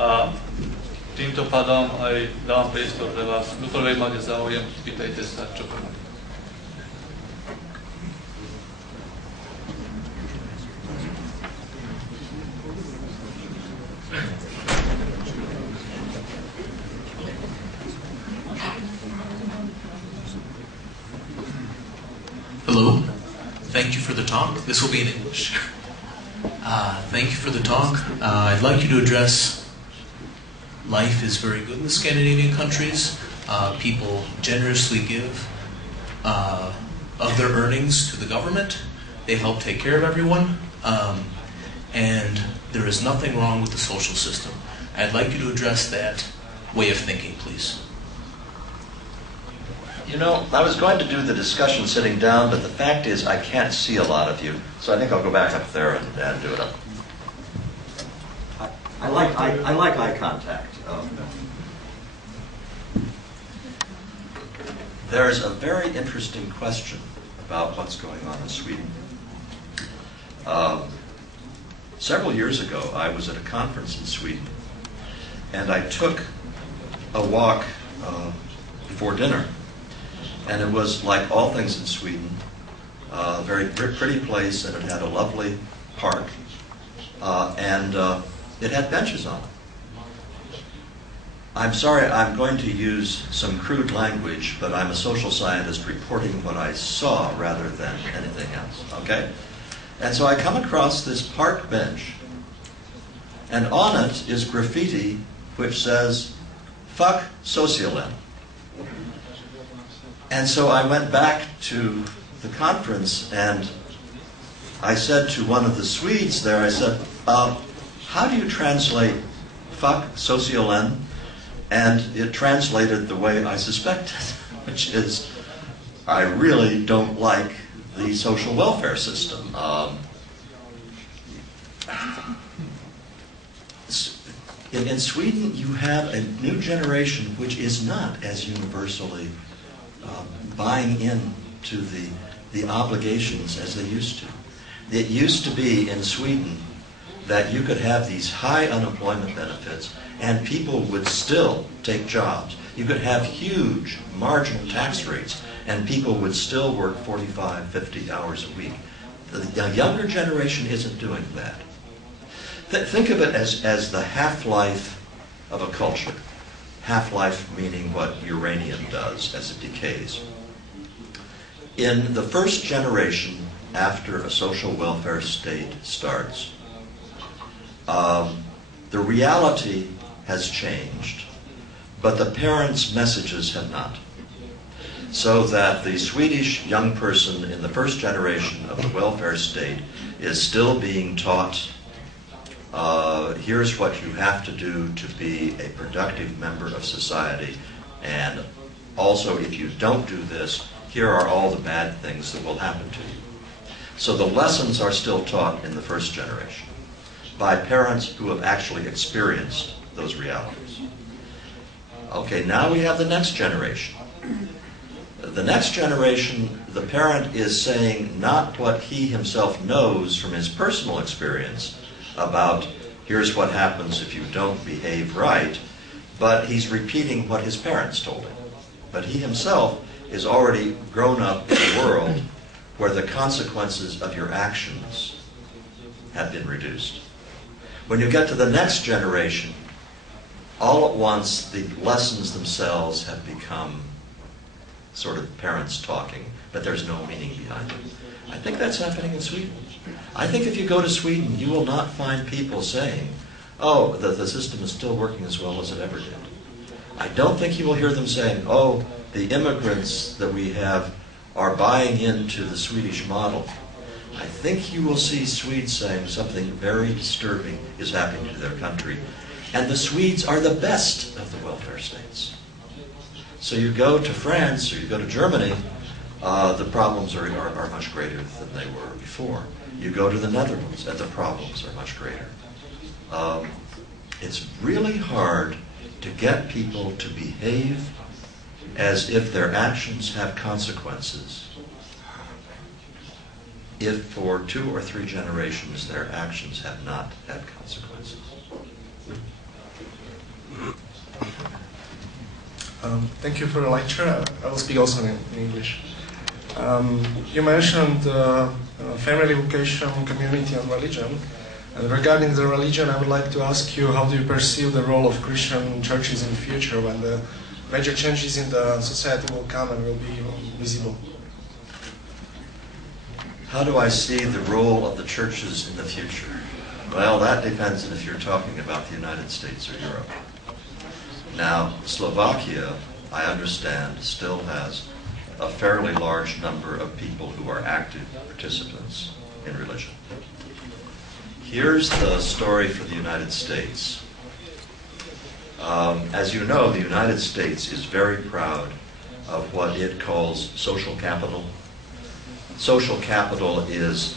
A týmto pádom aj dávam priestor pre vás. Kdokoľvek máte záujem, pýtajte sa, čo prvý. Hello. Thank you for the talk. This will be in English. Thank you for the talk. I'd like you to address life is very good in the Scandinavian countries. People generously give of their earnings to the government. They help take care of everyone. And there is nothing wrong with the social system. I'd like you to address that way of thinking, please. You know, I was going to do the discussion sitting down, but the fact is I can't see a lot of you, so I think I'll go back up there and do it up. I like eye contact. There's a very interesting question about what's going on in Sweden. Several years ago, I was at a conference in Sweden, and I took a walk before dinner. And it was like all things in Sweden, a very pretty place, and it had a lovely park, and it had benches on it. I'm sorry, I'm going to use some crude language, but I'm a social scientist reporting what I saw rather than anything else, okay? And so I come across this park bench, and on it is graffiti which says, "Fuck sociálneho." And so I went back to the conference and I said to one of the Swedes there, I said, how do you translate "fuck sociálneho"? And it translated the way I suspected, which is, I really don't like the social welfare system. In Sweden, you have a new generation which is not as universally buying into the obligations as they used to. It used to be in Sweden that you could have these high unemployment benefits and people would still take jobs. You could have huge marginal tax rates and people would still work 45, 50 hours a week. The younger generation isn't doing that. Think of it as the half-life of a culture. Half-life meaning what uranium does as it decays. In the first generation after a social welfare state starts, the reality has changed, but the parents' messages have not. So that the Swedish young person in the first generation of the welfare state is still being taught, here's what you have to do to be a productive member of society, and also if you don't do this, here are all the bad things that will happen to you. So the lessons are still taught in the first generation by parents who have actually experienced those realities. Okay, now we have the next generation. The next generation, the parent is saying not what he himself knows from his personal experience about here's what happens if you don't behave right, but he's repeating what his parents told him. But he himself is already grown up in a world where the consequences of your actions have been reduced. When you get to the next generation, all at once the lessons themselves have become sort of parents talking, but there's no meaning behind it. I think that's happening in Sweden. I think if you go to Sweden, you will not find people saying, oh, the system is still working as well as it ever did. I don't think you will hear them saying, oh, the immigrants that we have are buying into the Swedish model. I think you will see Swedes saying something very disturbing is happening to their country. And the Swedes are the best of the welfare states. So you go to France or you go to Germany, the problems are much greater than they were before. You go to the Netherlands and the problems are much greater. It's really hard to get people to behave as if their actions have consequences if for 2 or 3 generations their actions have not had consequences. Thank you for the lecture. I will speak also in English. You mentioned family, vocation, community, and religion. And regarding the religion, I would like to ask you, how do you perceive the role of Christian churches in the future when the major changes in the society will come and will be visible? How do I see the role of the churches in the future? Well, that depends on if you're talking about the United States or Europe. Now, Slovakia, I understand, still has a fairly large number of people who are active participants in religion. Here's the story for the United States. As you know, the United States is very proud of what it calls social capital. Social capital is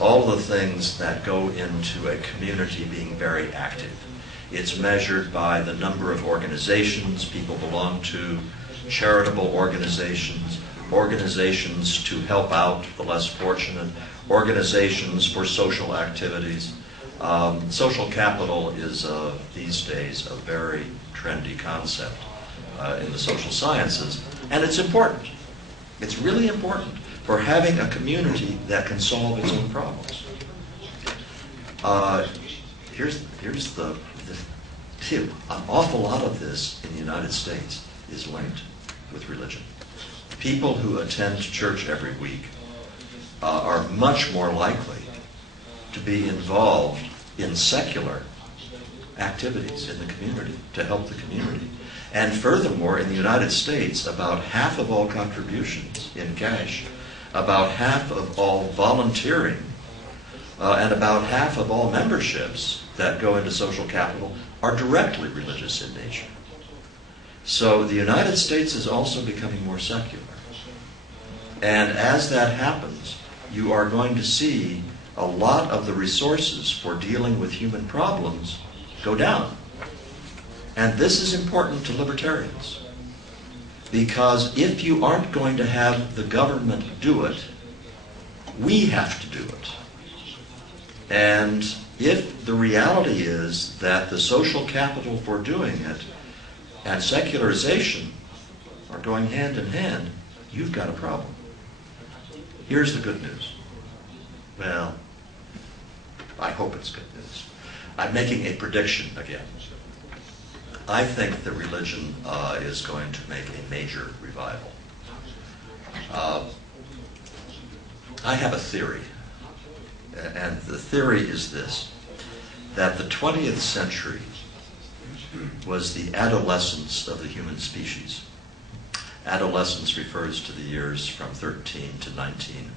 all the things that go into a community being very active. It's measured by the number of organizations people belong to, charitable organizations, organizations to help out the less fortunate, organizations for social activities. Social capital is, these days, a very trendy concept in the social sciences, and it's important. It's really important for having a community that can solve its own problems. Here's an awful lot of this in the United States is linked with religion. People who attend church every week are much more likely to be involved in secular activities in the community, to help the community. And furthermore, in the United States, about half of all contributions in cash, about half of all volunteering, and about half of all memberships that go into social capital are directly religious in nature. So the United States is also becoming more secular. And as that happens, you are going to see a lot of the resources for dealing with human problems go down. And this is important to libertarians, because if you aren't going to have the government do it, we have to do it. And if the reality is that the social capital for doing it and secularization are going hand in hand, you've got a problem. Here's the good news. Well, I hope it's good news. I'm making a prediction again. I think that religion is going to make a major revival. I have a theory, and the theory is this, that the 20th century was the adolescence of the human species. Adolescence refers to the years from 13 to 19.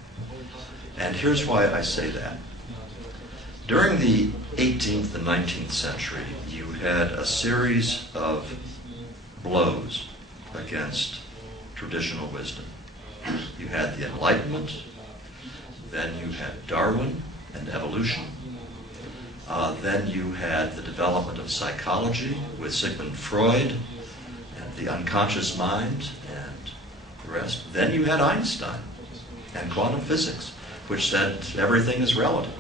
And here's why I say that. During the 18th and 19th century, you had a series of blows against traditional wisdom. You had the Enlightenment, then you had Darwin and evolution, then you had the development of psychology with Sigmund Freud and the unconscious mind and the rest. Then you had Einstein and quantum physics, which said everything is relative.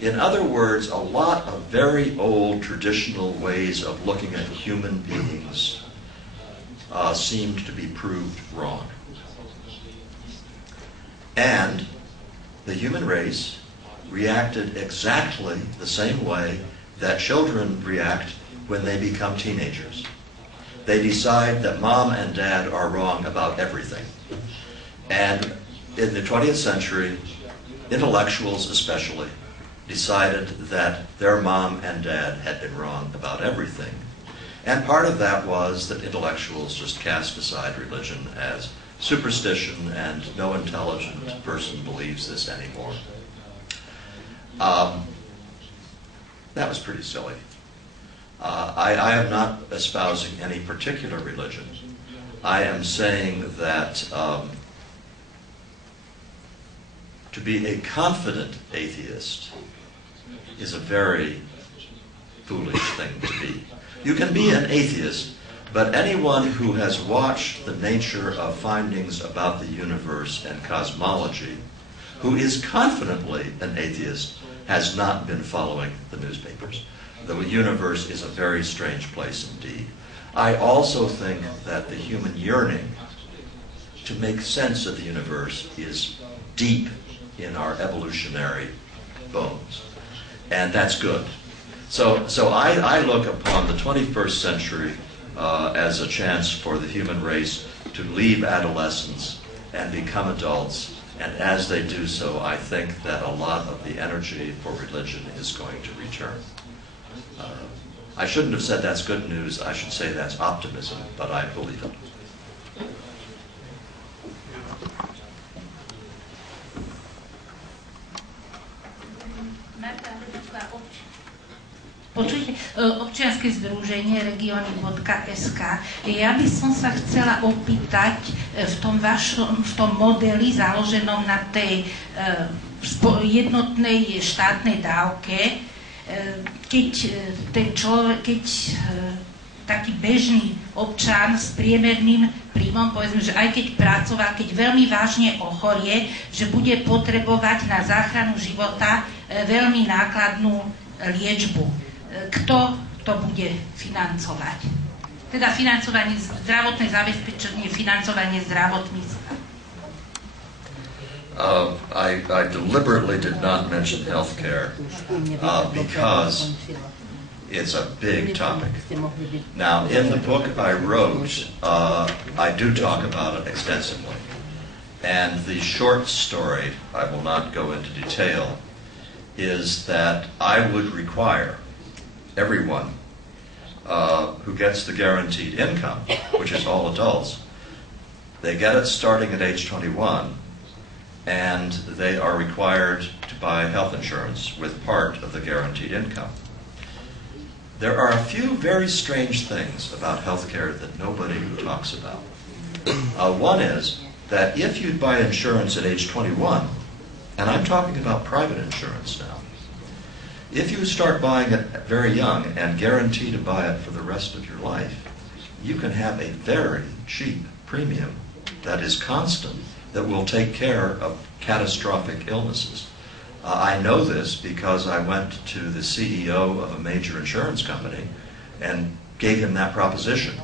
In other words, a lot of very old traditional ways of looking at human beings seemed to be proved wrong. And the human race reacted exactly the same way that children react when they become teenagers. They decide that mom and dad are wrong about everything. And in the 20th century, intellectuals especially decided that their mom and dad had been wrong about everything. And part of that was that intellectuals just cast aside religion as superstition, and no intelligent person believes this anymore. That was pretty silly. I am not espousing any particular religion. I am saying that to be a confident atheist is a very foolish thing to be. You can be an atheist, but anyone who has watched the nature of findings about the universe and cosmology, who is confidently an atheist, has not been following the newspapers. The universe is a very strange place indeed. I also think that the human yearning to make sense of the universe is deep in our evolutionary bones, and that's good. So I look upon the 21st century as a chance for the human race to leave adolescence and become adults, and as they do so, I think that a lot of the energy for religion is going to return. I shouldn't have said that's good news, I should say that's optimism, but I believe it. Počujte, občianske združenie regiony.sk. Ja by som sa chcela opýtať v tom modeli založenom na tej jednotnej štátnej dávke, keď taký bežný občan s priemerným príjmom, povedzme, že aj keď pracoval, keď veľmi vážne ochorie, že bude potrebovať na záchranu života veľmi nákladnú liečbu. Kto to bude financovať? Teda financovanie zdravotné zabezpečenie, financovanie zdravotníctva. I deliberately did not mention healthcare because it's a big topic. Now, in the book I wrote, I do talk about it extensively. And the short story, I will not go into detail, is that I would require everyone who gets the guaranteed income, which is all adults, they get it starting at age 21, and they are required to buy health insurance with part of the guaranteed income. There are a few very strange things about healthcare that nobody talks about. One is that if you buy insurance at age 21, and I'm talking about private insurance now, if you start buying it very young and guarantee to buy it for the rest of your life, you can have a very cheap premium that is constant that will take care of catastrophic illnesses. I know this because I went to the CEO of a major insurance company and gave him that proposition.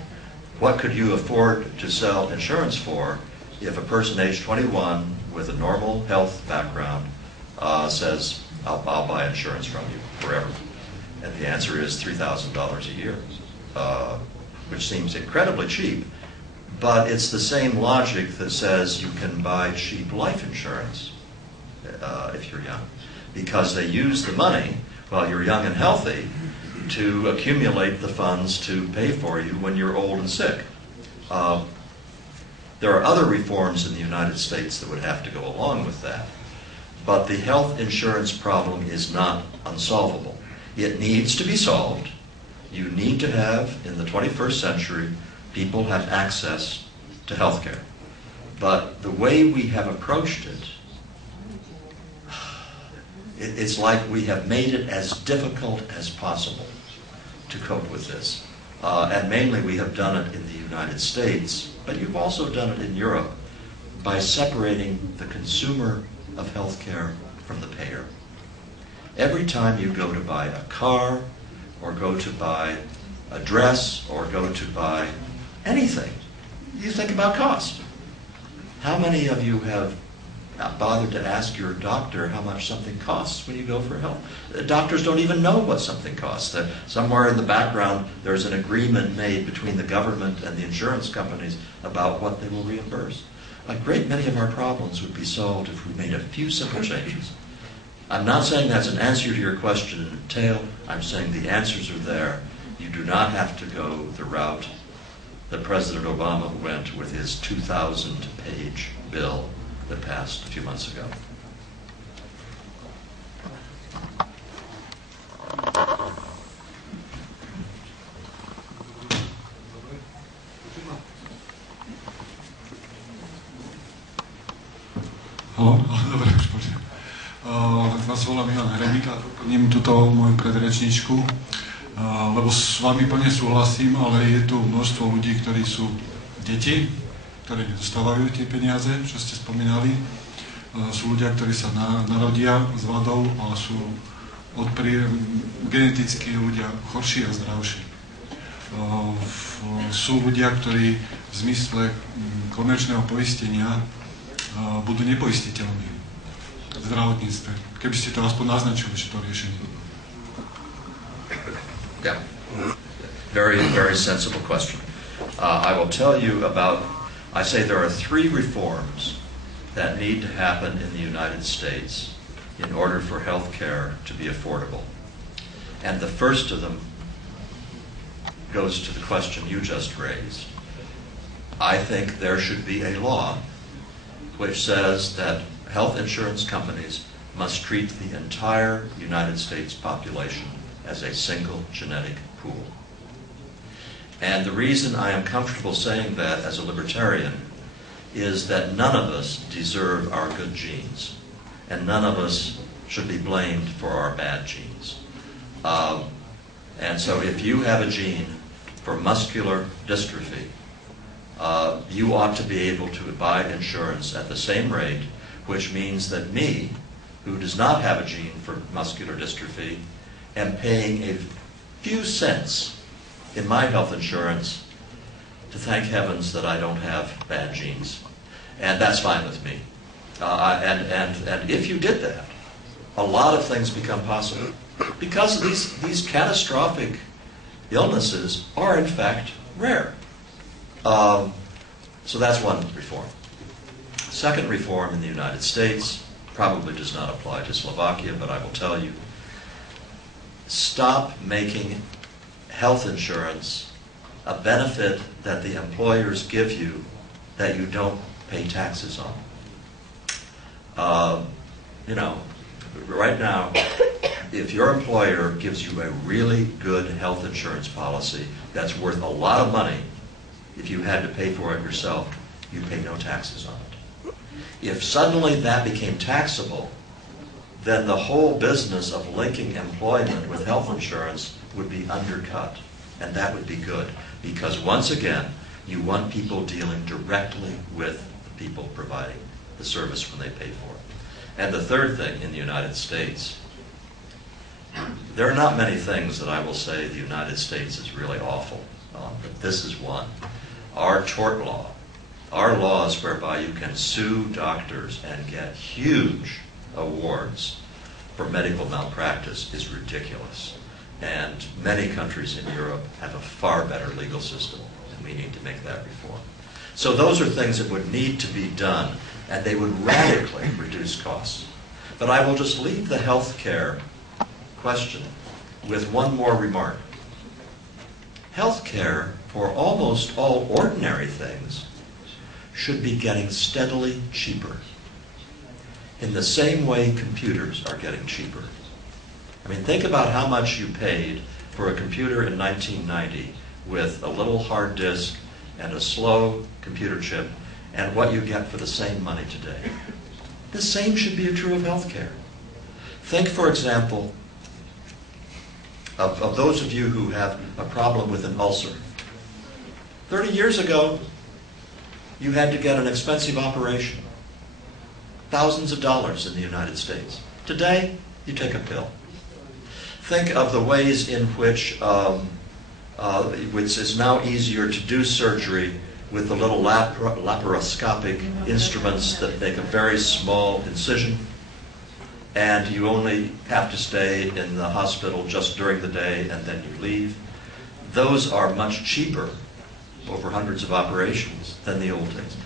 What could you afford to sell insurance for if a person age 21 with a normal health background says, I'll buy insurance from you forever? And the answer is $3,000 a year, which seems incredibly cheap, but it's the same logic that says you can buy cheap life insurance if you're young, because they use the money while you're young and healthy to accumulate the funds to pay for you when you're old and sick. There are other reforms in the United States that would have to go along with that. But the health insurance problem is not unsolvable. It needs to be solved. You need to have, in the 21st century, people have access to health care. But the way we have approached it, it's like we have made it as difficult as possible to cope with this. And mainly we have done it in the United States, but you've also done it in Europe by separating the consumer of healthcare from the payer. Every time you go to buy a car, or go to buy a dress, or go to buy anything, you think about cost. How many of you have bothered to ask your doctor how much something costs when you go for help? Doctors don't even know what something costs. Somewhere in the background, there's an agreement made between the government and the insurance companies about what they will reimburse. A great many of our problems would be solved if we made a few simple changes. I'm not saying that's an answer to your question in detail. I'm saying the answers are there. You do not have to go the route that President Obama went with his 2,000-page bill that passed a few months ago. Haló, dobre, už počujem. Vás volám Milan Hrebík a doplním túto moju predrečničku, lebo s vami plne súhlasím, ale je tu množstvo ľudí, ktorí sú deti, ktorí nedostávajú tie peniaze, čo ste spomínali. Sú ľudia, ktorí sa narodia s vadou a sú geneticky ľudia horší a zdravší. sú ľudia, ktorí v zmysle komerčného poistenia budú nepoistiteľní v zdravotníctve. Keby ste to aspoň naznačili, že to riešenie. Yeah, very, very sensible question. I will tell you about, I say there are 3 reforms that need to happen in the United States in order for health care to be affordable. And the first of them goes to the question you just raised. I think there should be a law which says that health insurance companies must treat the entire United States population as a single genetic pool. And the reason I am comfortable saying that as a libertarian is that none of us deserve our good genes, and none of us should be blamed for our bad genes. And so if you have a gene for muscular dystrophy, you ought to be able to buy insurance at the same rate, which means that me, who does not have a gene for muscular dystrophy, am paying a few cents in my health insurance to thank heavens that I don't have bad genes. And that's fine with me. And if you did that, a lot of things become possible. Because these catastrophic illnesses are in fact rare. So that's one reform. Second reform in the United States probably does not apply to Slovakia, but I will tell you, stop making health insurance a benefit that the employers give you that you don't pay taxes on. Right now, if your employer gives you a really good health insurance policy that's worth a lot of money, if you had to pay for it yourself, you pay no taxes on it. If suddenly that became taxable, then the whole business of linking employment with health insurance would be undercut. And that would be good, because once again, you want people dealing directly with the people providing the service when they pay for it. And the third thing in the United States, there are not many things that I will say the United States is really awful on, but this is one. Our tort law, our laws whereby you can sue doctors and get huge awards for medical malpractice is ridiculous. And many countries in Europe have a far better legal system, and we need to make that reform. So those are things that would need to be done, and they would radically reduce costs. But I will just leave the health care question with one more remark. Health care for almost all ordinary things should be getting steadily cheaper, in the same way computers are getting cheaper. I mean, think about how much you paid for a computer in 1990 with a little hard disk and a slow computer chip, and what you get for the same money today. The same should be true of healthcare. Think, for example, of those of you who have a problem with an ulcer. 30 years ago, you had to get an expensive operation. Thousands of dollars in the United States. Today, you take a pill. Think of the ways in which it's now easier to do surgery with the little laparoscopic instruments that make a very small incision, and you only have to stay in the hospital just during the day and then you leave. Those are much cheaper, over hundreds of operations, than the old days.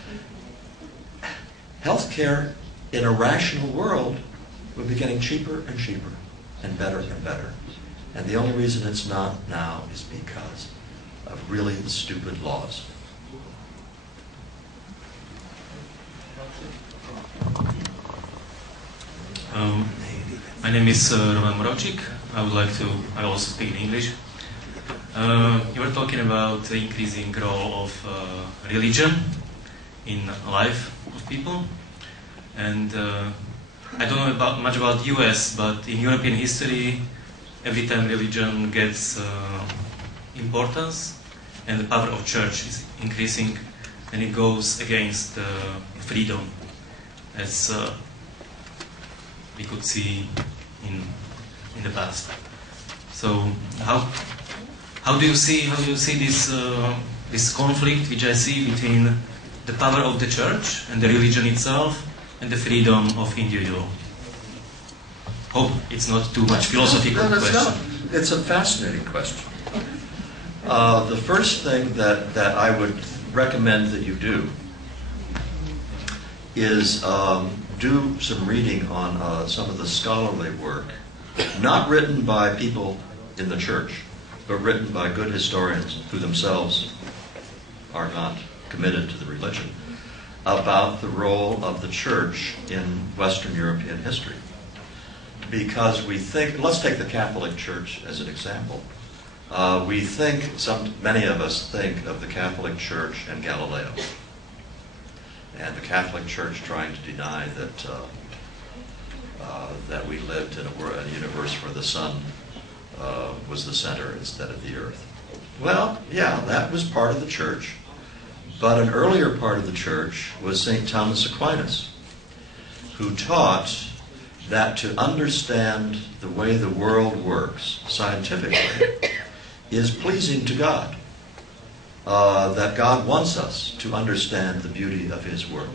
Healthcare in a rational world would be getting cheaper and cheaper and better and better. And the only reason it's not now is because of really stupid laws. My name is Roman Moravčík. I will also speak in English. You were talking about the increasing role of religion in life of people. And I don't know much about US, but in European history, every time religion gets importance and the power of church is increasing, and it goes against freedom, as we could see in the past. So how how do you see this conflict which I see between the power of the church and the religion itself and the freedom of individual? Hope it's not too much philosophical question. It's a fascinating question. The first thing that I would recommend that you do is do some reading on some of the scholarly work, not written by people in the church, but written by good historians who themselves are not committed to the religion, about the role of the church in Western European history. Because we think, let's take the Catholic Church as an example. We think, many of us think of the Catholic Church and Galileo. And the Catholic Church trying to deny that we lived in a universe where the sun was the center instead of the earth. Well, yeah, that was part of the church. But an earlier part of the church was St. Thomas Aquinas, who taught that to understand the way the world works scientifically is pleasing to God. That God wants us to understand the beauty of His work.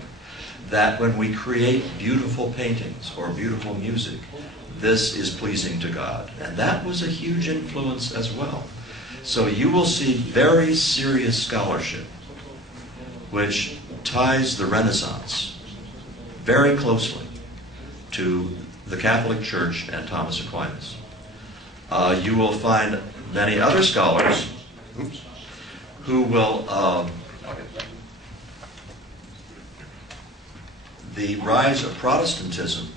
That when we create beautiful paintings or beautiful music, this is pleasing to God. And that was a huge influence as well. So you will see very serious scholarship which ties the Renaissance very closely to the Catholic Church and Thomas Aquinas. You will find many other scholars who will... the rise of Protestantism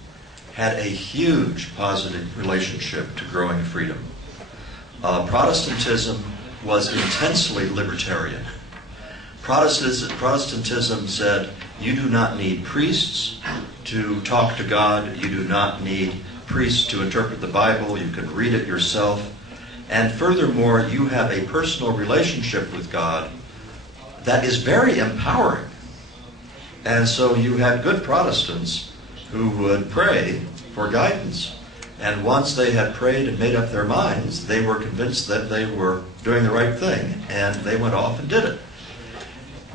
had a huge positive relationship to growing freedom. Protestantism was intensely libertarian. Protestantism said, you do not need priests to talk to God. You do not need priests to interpret the Bible. You can read it yourself. And furthermore, you have a personal relationship with God that is very empowering. And so you had good Protestants who would pray for guidance. And once they had prayed and made up their minds, they were convinced that they were doing the right thing, and they went off and did it.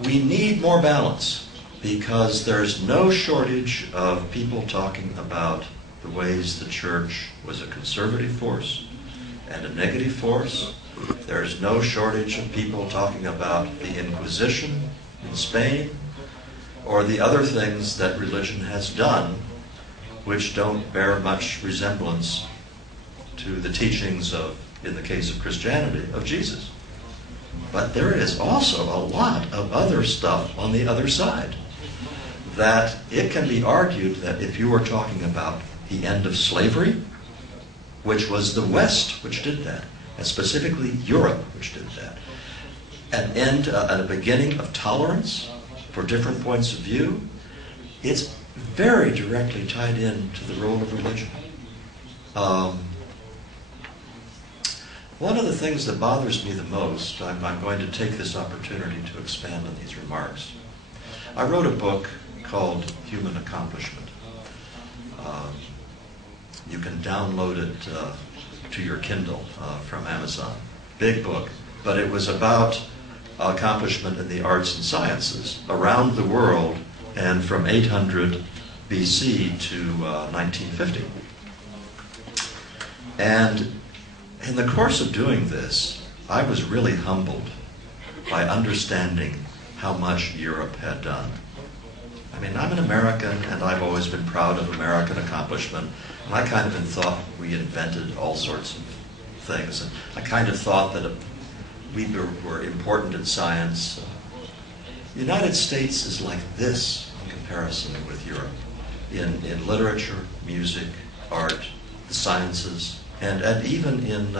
We need more balance, because there's no shortage of people talking about the ways the church was a conservative force and a negative force. There's no shortage of people talking about the Inquisition in Spain, or the other things that religion has done which don't bear much resemblance to the teachings of, in the case of Christianity, of Jesus. But there is also a lot of other stuff on the other side. That it can be argued that if you were talking about the end of slavery, which was the West which did that, and specifically Europe which did that, a beginning of tolerance for different points of view, it's very directly tied in to the role of religion. One of the things that bothers me the most, I'm going to take this opportunity to expand on these remarks. I wrote a book called Human Accomplishment. You can download it to your Kindle from Amazon. Big book, but it was about accomplishment in the arts and sciences around the world, and from 800 BC to 1950. And in the course of doing this, I was really humbled by understanding how much Europe had done. I mean, I'm an American, and I've always been proud of American accomplishment, and I kind of thought we invented all sorts of things, and I kind of thought that we were important in science. The United States is like this in comparison with Europe, in literature, music, art, the sciences, and even in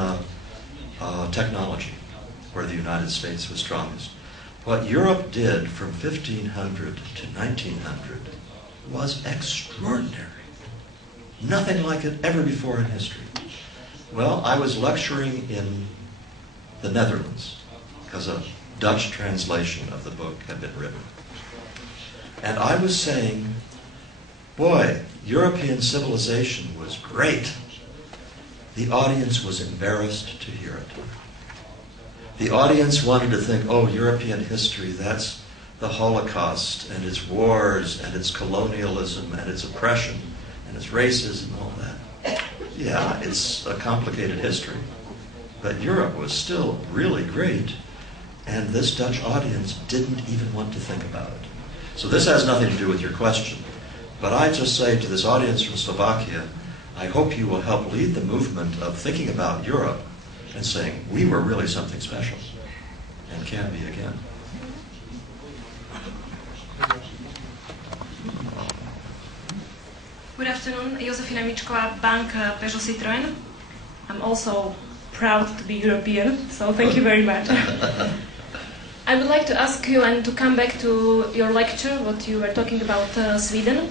technology, where the United States was strongest. What Europe did from 1500 to 1900 was extraordinary. Nothing like it ever before in history. Well, I was lecturing in the Netherlands, because a Dutch translation of the book had been written. And I was saying, boy, European civilization was great. The audience was embarrassed to hear it. The audience wanted to think, oh, European history, that's the Holocaust and its wars and its colonialism and its oppression and its racism and all that. Yeah, it's a complicated history. But Europe was still really great, and this Dutch audience didn't even want to think about it. So this has nothing to do with your question. But I just say to this audience from Slovakia, I hope you will help lead the movement of thinking about Europe and saying, we were really something special and can be again. Good afternoon, Josefina Mičková, Bank Peugeot Citroën. I'm also proud to be European, so thank you very much. I would like to ask you and to come back to your lecture, what you were talking about Sweden.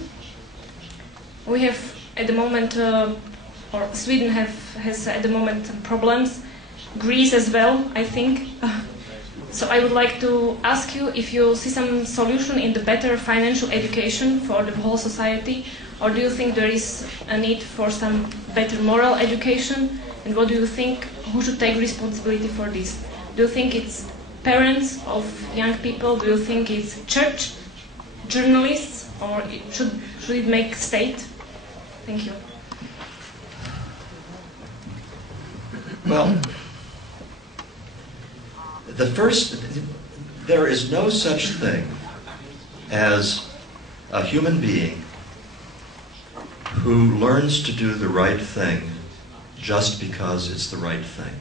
We have at the moment, or Sweden has at the moment problems, Greece as well, I think. So I would like to ask you if you see some solution in the better financial education for the whole society, or do you think there is a need for some better moral education? And what do you think, who should take responsibility for this? Do you think it's parents of young people? Do you think it's church, journalists, or should it make state? Thank you. Well, there is no such thing as a human being who learns to do the right thing just because it's the right thing.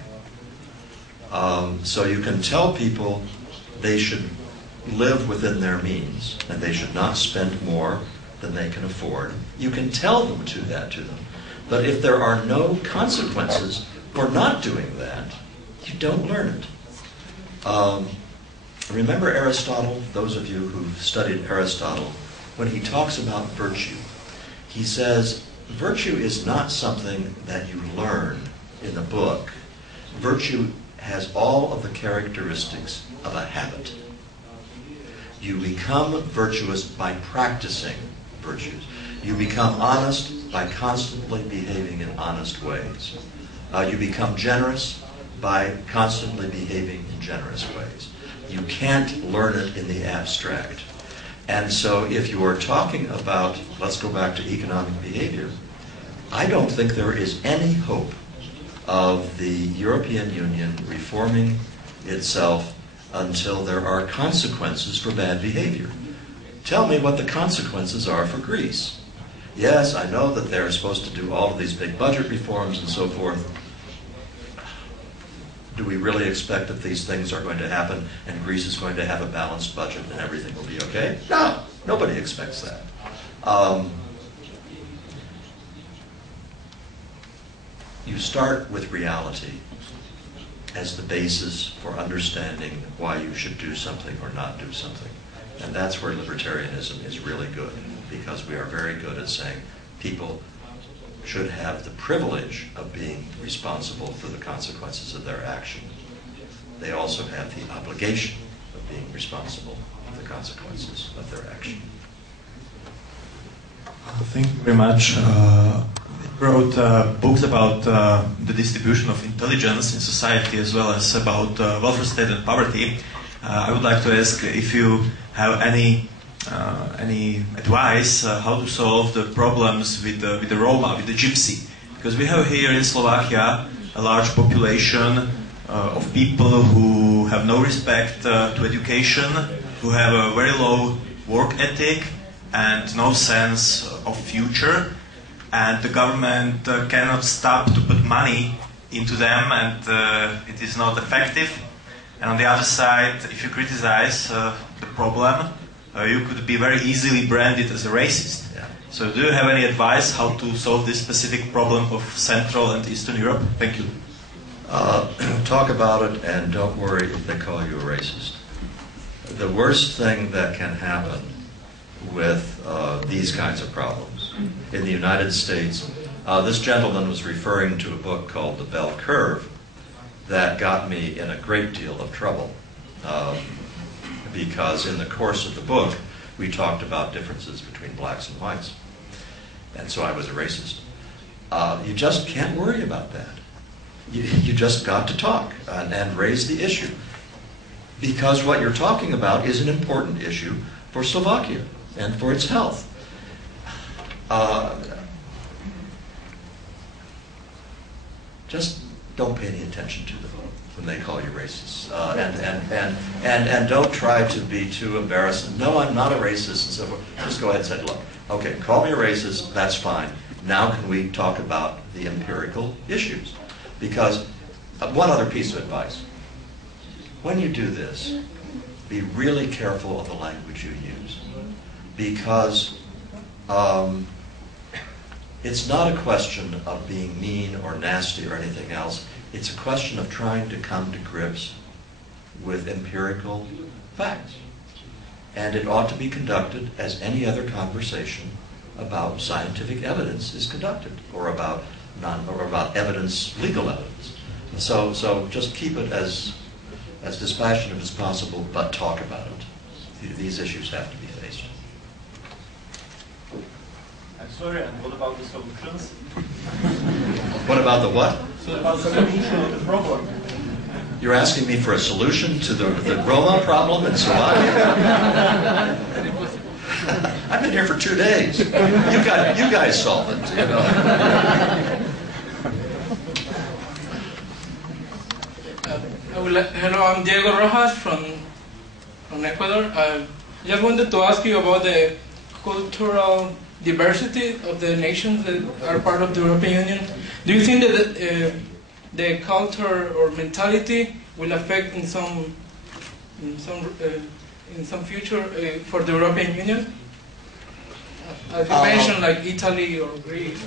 So you can tell people they should live within their means and they should not spend more than they can afford. You can tell them to them. But if there are no consequences for not doing that, you don't learn it. Remember Aristotle, those of you who've studied Aristotle, when he talks about virtue, he says, virtue is not something that you learn in the book. Virtue has all of the characteristics of a habit. You become virtuous by practicing virtues. You become honest by constantly behaving in honest ways. You become generous by constantly behaving in generous ways. You can't learn it in the abstract. And so if you are talking about, let's go back to economic behavior, I don't think there is any hope of the European Union reforming itself until there are consequences for bad behavior. Tell me what the consequences are for Greece. Yes, I know that they're supposed to do all of these big budget reforms and so forth. Do we really expect that these things are going to happen and Greece is going to have a balanced budget and everything will be okay? No, nobody expects that. You start with reality as the basis for understanding why you should do something or not do something. And that's where libertarianism is really good, because we are very good at saying people should have the privilege of being responsible for the consequences of their action. They also have the obligation of being responsible for the consequences of their action. Thank you very much. Wrote books about the distribution of intelligence in society, as well as about welfare state and poverty. I would like to ask if you have any advice how to solve the problems with the Roma, with the Gypsy, because we have here in Slovakia a large population of people who have no respect to education, who have a very low work ethic and no sense of future, and the government cannot stop to put money into them, and it is not effective. And on the other side, if you criticize the problem, you could be very easily branded as a racist. Yeah. So do you have any advice how to solve this specific problem of Central and Eastern Europe? Thank you. Talk about it and don't worry if they call you a racist. The worst thing that can happen with these kinds of problems in the United States, this gentleman was referring to a book called The Bell Curve that got me in a great deal of trouble. Because in the course of the book, we talked about differences between blacks and whites. And so I was a racist. You just can't worry about that. you just got to talk and raise the issue. Because what you're talking about is an important issue for Slovakia and for its health. Just don't pay any attention to them when they call you racist. And don't try to be too embarrassed. No, I'm not a racist, and so forth. Just go ahead and say, look, okay, call me a racist, that's fine. Now can we talk about the empirical issues? Because one other piece of advice. When you do this, be really careful of the language you use. Because it's not a question of being mean or nasty or anything else. It's a question of trying to come to grips with empirical facts. And it ought to be conducted as any other conversation about scientific evidence is conducted, or about evidence, legal evidence. So just keep it as dispassionate as possible, but talk about it. These issues have to be faced. I'm sorry, and what about the solutions? What about the what? So about the solution of the problem. You're asking me for a solution to the Roma problem in Slovakia? I've been here for 2 days. You guys solve it, you know. Hello, I'm Diego Rojas from Ecuador. I just wanted to ask you about the cultural diversity of the nations that are part of the European Union. Do you think that the culture or mentality will affect in some future for the European Union? As you mentioned, like Italy or Greece.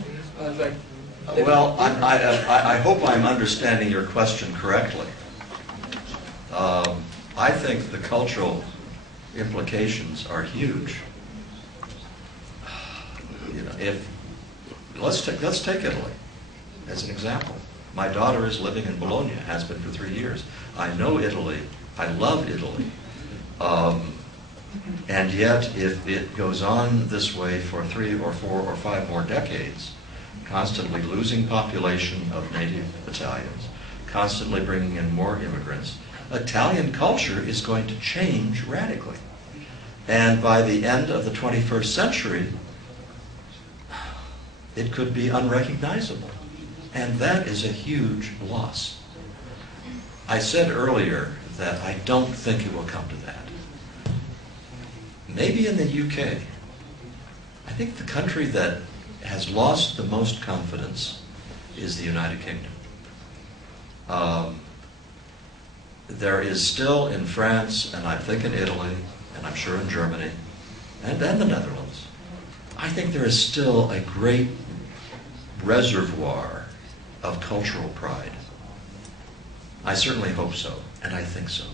Well, I hope I'm understanding your question correctly. I think the cultural implications are huge. You know, let's take Italy as an example. My daughter is living in Bologna, has been for 3 years. I know Italy. I love Italy. And yet, if it goes on this way for 3 or 4 or 5 more decades, constantly losing population of native Italians, constantly bringing in more immigrants, Italian culture is going to change radically. And by the end of the 21st century, it could be unrecognizable. And that is a huge loss. I said earlier that I don't think it will come to that. Maybe in the UK. I think the country that has lost the most confidence is the United Kingdom. There is still in France, and I think in Italy, and I'm sure in Germany, and the Netherlands, I think there is still a great reservoir of cultural pride. I certainly hope so, and I think so.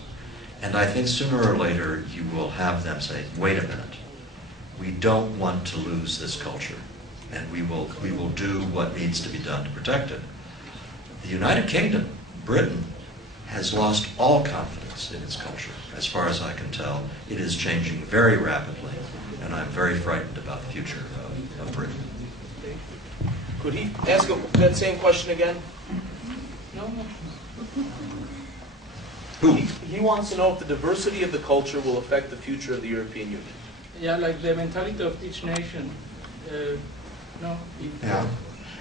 And I think sooner or later you will have them say, wait a minute, we don't want to lose this culture, and we will do what needs to be done to protect it. The United Kingdom, Britain, has lost all confidence in its culture. As far as I can tell, it is changing very rapidly, and I'm very frightened about the future of Britain. Could he ask that same question again? No. Who? He wants to know if the diversity of the culture will affect the future of the European Union. Yeah, like the mentality of each nation. No. Yeah.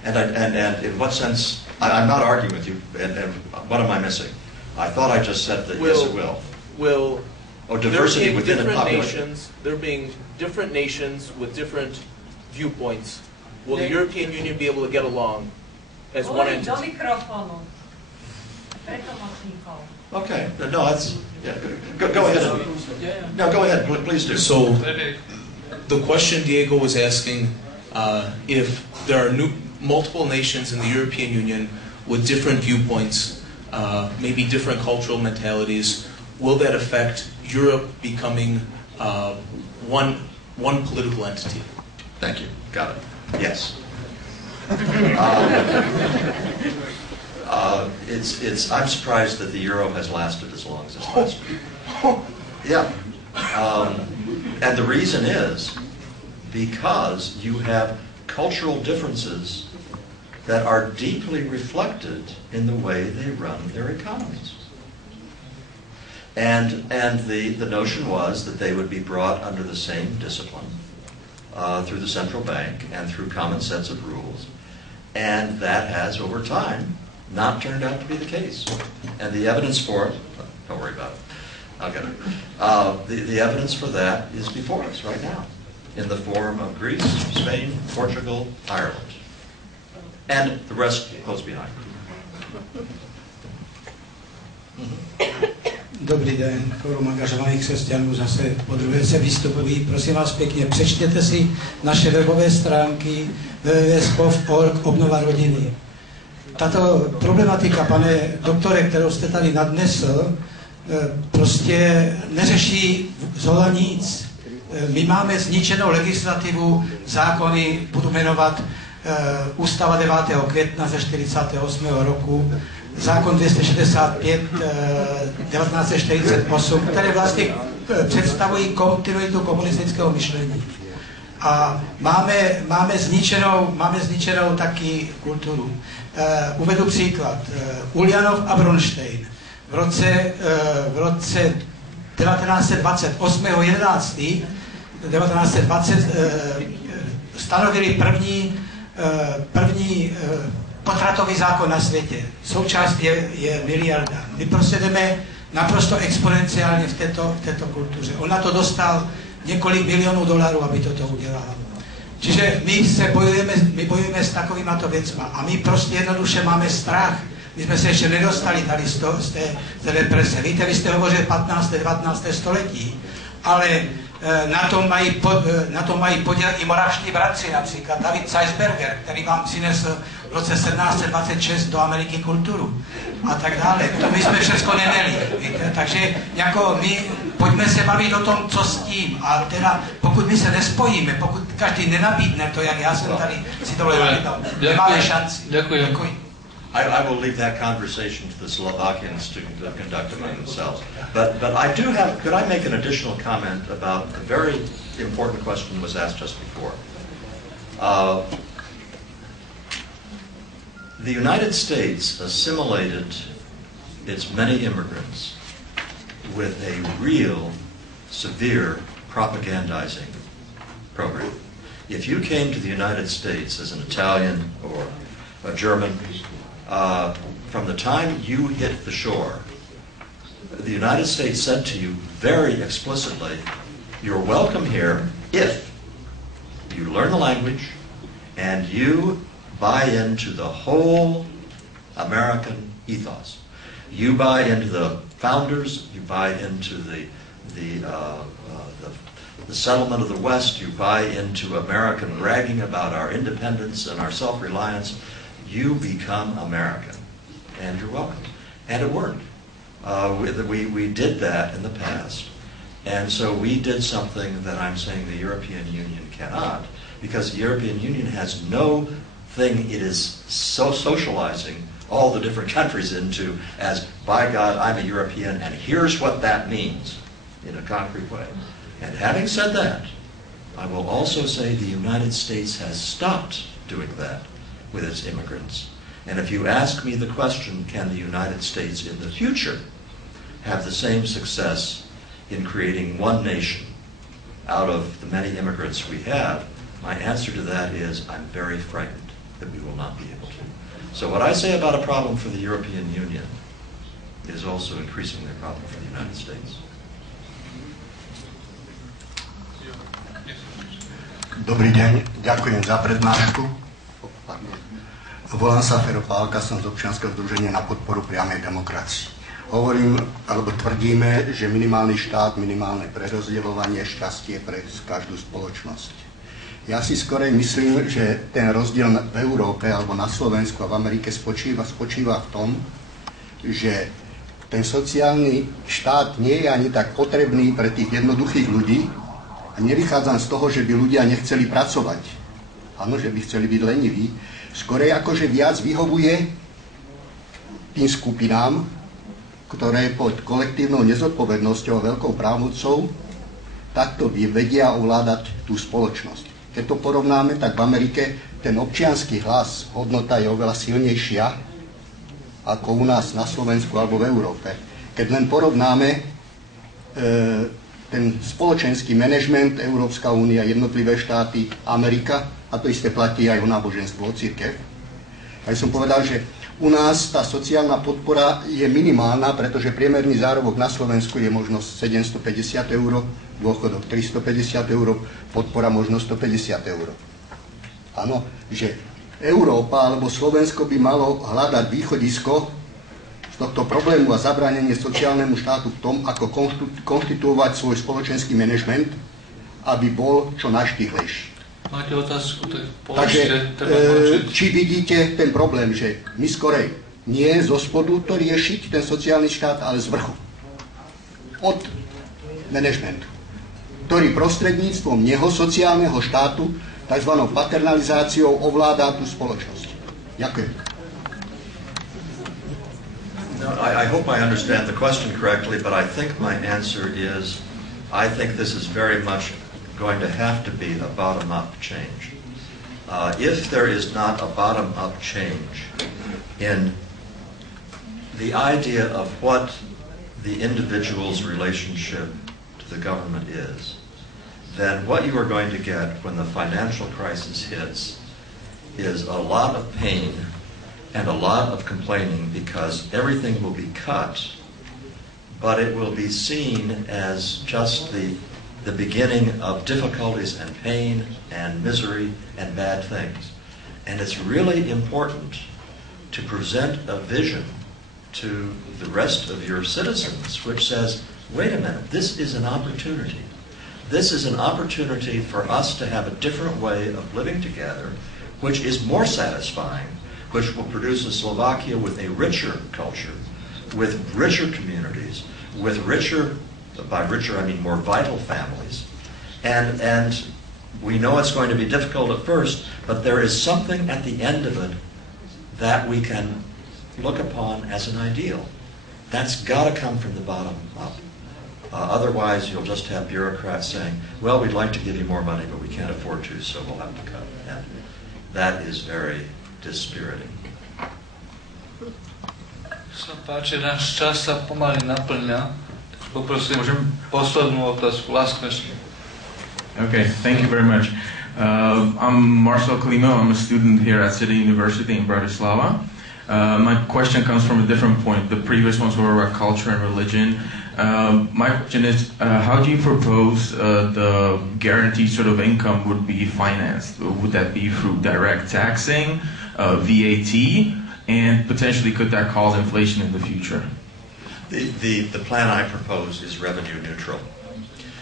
And in what sense? I'm not arguing with you. And what am I missing? I thought I just said that yes, it will. Will diversity within the population. There being different nations with different viewpoints. Will the European Union be able to get along as one entity? Okay. No, that's yeah. Go ahead. No, go ahead. Please do. So, the question Diego was asking, if there are multiple nations in the European Union with different viewpoints, maybe different cultural mentalities, will that affect Europe becoming one political entity? Thank you. Got it. Yes. I'm surprised that the euro has lasted as long as it's lasted. Yeah. And the reason is because you have cultural differences that are deeply reflected in the way they run their economies. And the notion was that they would be brought under the same discipline through the central bank and through common sets of rules. And that has, over time, not turned out to be the case. And the evidence for it, don't worry about it, I'll get it. The evidence for that is before us right now, in the form of Greece, Spain, Portugal, Ireland. And the rest close behind. Dobrý den, Fórum angažovaných křesťanů zase podruhé se vystupují. Prosím vás pěkně, přečtěte si naše webové stránky www.spov.org obnova rodiny. Tato problematika, pane doktore, kterou jste tady nadnesl, prostě neřeší zhola nic. My máme zničenou legislativu, zákony, budu jmenovat Ústava 9. května ze 48. roku, zákon 265 1948, které vlastně představují kontinuitu komunistického myšlení. A máme zničenou taky kulturu. Uvedu příklad. Uljanov a Bronštejn v roce 1920 stanovili první potratový zákon na světě. Součást je miliarda. My prostě jdeme naprosto exponenciálně v této kultuře. On na to dostal několik milionů dolarů, aby toto udělal. Čiže my bojujeme s takovýmato věcma a my prostě jednoduše máme strach. My jsme se ještě nedostali tady z té deprese. Víte, vy jste hovořili 15. 19. století, ale na tom mají podíl i moravští bratři, například David Zeisberger, který vám přinesl v roce 1726 do Ameriky kulturu a tak dále. To my jsme všechno neměli, víte? Takže jako my pojďme se bavit o tom, co s tím. A teda pokud my se nespojíme, pokud každý nenabídne to, jak já jsem tady si tohle nabídal, nemáme šanci. Děkuji. I will leave that conversation to the Slovakians to conduct among themselves. But I do have, could I make an additional comment about a very important question that was asked just before? The United States assimilated its many immigrants with a real severe propagandizing program. If you came to the United States as an Italian or a German, from the time you hit the shore, the United States said to you very explicitly, you're welcome here if you learn the language and you buy into the whole American ethos. You buy into the founders, you buy into the settlement of the West, you buy into American bragging about our independence and our self-reliance. You become American, and you're welcome. And it worked. We did that in the past, and so we did something that I'm saying the European Union cannot, because the European Union has no thing it is so socializing all the different countries into as, by God, I'm a European, and here's what that means in a concrete way. And having said that, I will also say the United States has stopped doing that with its immigrants. And if you ask me the question, can the United States in the future have the same success in creating one nation out of the many immigrants we have, my answer to that is I'm very frightened that we will not be able to. So what I say about a problem for the European Union is also increasingly a problem for the United States. Dobrý deň, ďakujem za prednášku. Volám sa Fero Pálka, som z občianskeho združenia na podporu priamej demokracii. Hovorím, alebo tvrdíme, že minimálny štát, minimálne prerozdeľovanie, šťastie pre každú spoločnosť. Ja si skorej myslím, že ten rozdiel v Európe alebo na Slovensku a v Amerike spočíva v tom, že ten sociálny štát nie je ani tak potrebný pre tých jednoduchých ľudí a nevychádzam z toho, že by ľudia nechceli pracovať. Áno, že by chceli byť leniví. Skorej akože viac vyhovuje tým skupinám, ktoré pod kolektívnou nezodpovednosťou a veľkou právmocou takto vedia ovládať tú spoločnosť. Keď to porovnáme, tak v Amerike ten občiansky hlas, hodnota je oveľa silnejšia ako u nás na Slovensku alebo v Európe. Keď len porovnáme ten spoločenský manažment, Európska únia, jednotlivé štáty, Amerika, a to isté platí aj o náboženstvo, o cirkev. Ja som povedal, že u nás tá sociálna podpora je minimálna, pretože priemerný zárobok na Slovensku je možno 750 €, dôchodok 350 €, podpora možno 150 €. Áno, že Európa alebo Slovensko by malo hľadať východisko z tohto problému a zabránenie sociálnemu štátu v tom, ako konštituovať svoj spoločenský manažment, aby bol čo najštíhlejší. Máte otázku, tak Takže, či vidíte ten problém, že my skorej nie zo spodu to riešiť, ten sociálny štát, ale z vrchu. Od manažmentu, ktorý prostredníctvom neho sociálneho štátu, tzv. Paternalizáciou ovládá tú spoločnosť. Ďakujem. No, I hope I understand the question correctly, but I think my answer is, I think this is very much going to have to be a bottom-up change. If there is not a bottom-up change in the idea of what the individual's relationship to the government is, then what you are going to get when the financial crisis hits is a lot of pain and a lot of complaining because everything will be cut, but it will be seen as just the beginning of difficulties and pain and misery and bad things. And it's really important to present a vision to the rest of your citizens which says, wait a minute, this is an opportunity. This is an opportunity for us to have a different way of living together, which is more satisfying, which will produce a Slovakia with a richer culture, with richer communities, with richer, by richer I mean more vital families. And we know it's going to be difficult at first, but there is something at the end of it that we can look upon as an ideal. That's got to come from the bottom up. Otherwise, you'll just have bureaucrats saying, well, we'd like to give you more money, but we can't afford to, so we'll have to cut. And that is very dispiriting. Sa páči, náš čas sa pomaly naplňa. Poprosím poslednú otázku, last question. Okay, thank you very much. I'm Marcel Klimo. I'm a student here at City University in Bratislava. My question comes from a different point. The previous ones were about culture and religion. My question is, how do you propose the guaranteed sort of income would be financed? Would that be through direct taxing, VAT, and potentially could that cause inflation in the future? The plan I propose is revenue neutral.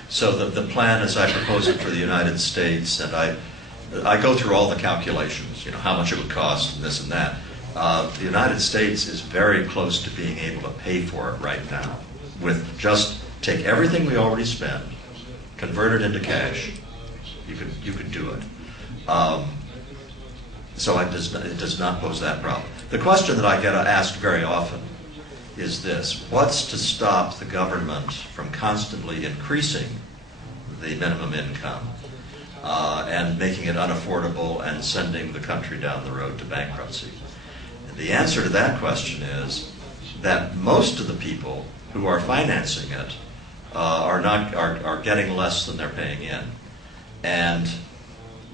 So the plan as I propose it for the United States, and I go through all the calculations, how much it would cost and this and that. The United States is very close to being able to pay for it right now. With just take everything we already spend, convert it into cash, you could do it. So it does not pose that problem. The question that I get asked very often is this: what's to stop the government from constantly increasing the minimum income and making it unaffordable and sending the country down the road to bankruptcy? And the answer to that question is that most of the people who are financing it are getting less than they're paying in. And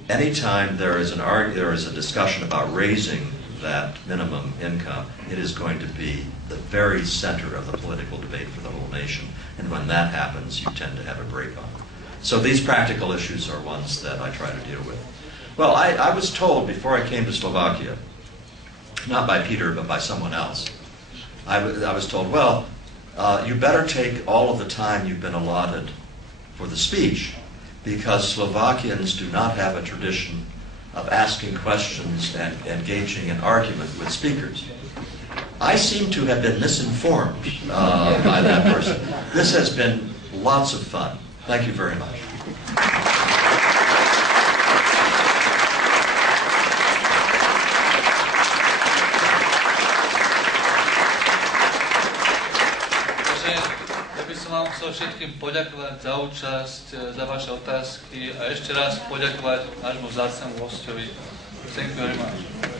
anytime there is a discussion about raising that minimum income, it is going to be the very center of the political debate for the whole nation. And when that happens, you tend to have a break on. So these practical issues are ones that I try to deal with. Well, I was told before I came to Slovakia, not by Peter, but by someone else, I was told, well, you better take all of the time you've been allotted for the speech, because Slovakians do not have a tradition of asking questions and engaging in argument with speakers. I seem to have been misinformed by that person. This has been lots of fun. Thank you very much. Ja by som vám chcel chcel všetkým poďakovať za účasť, za vaše otázky a ešte raz poďakovať nášmu vzácnemu hosťovi. Thank you very much.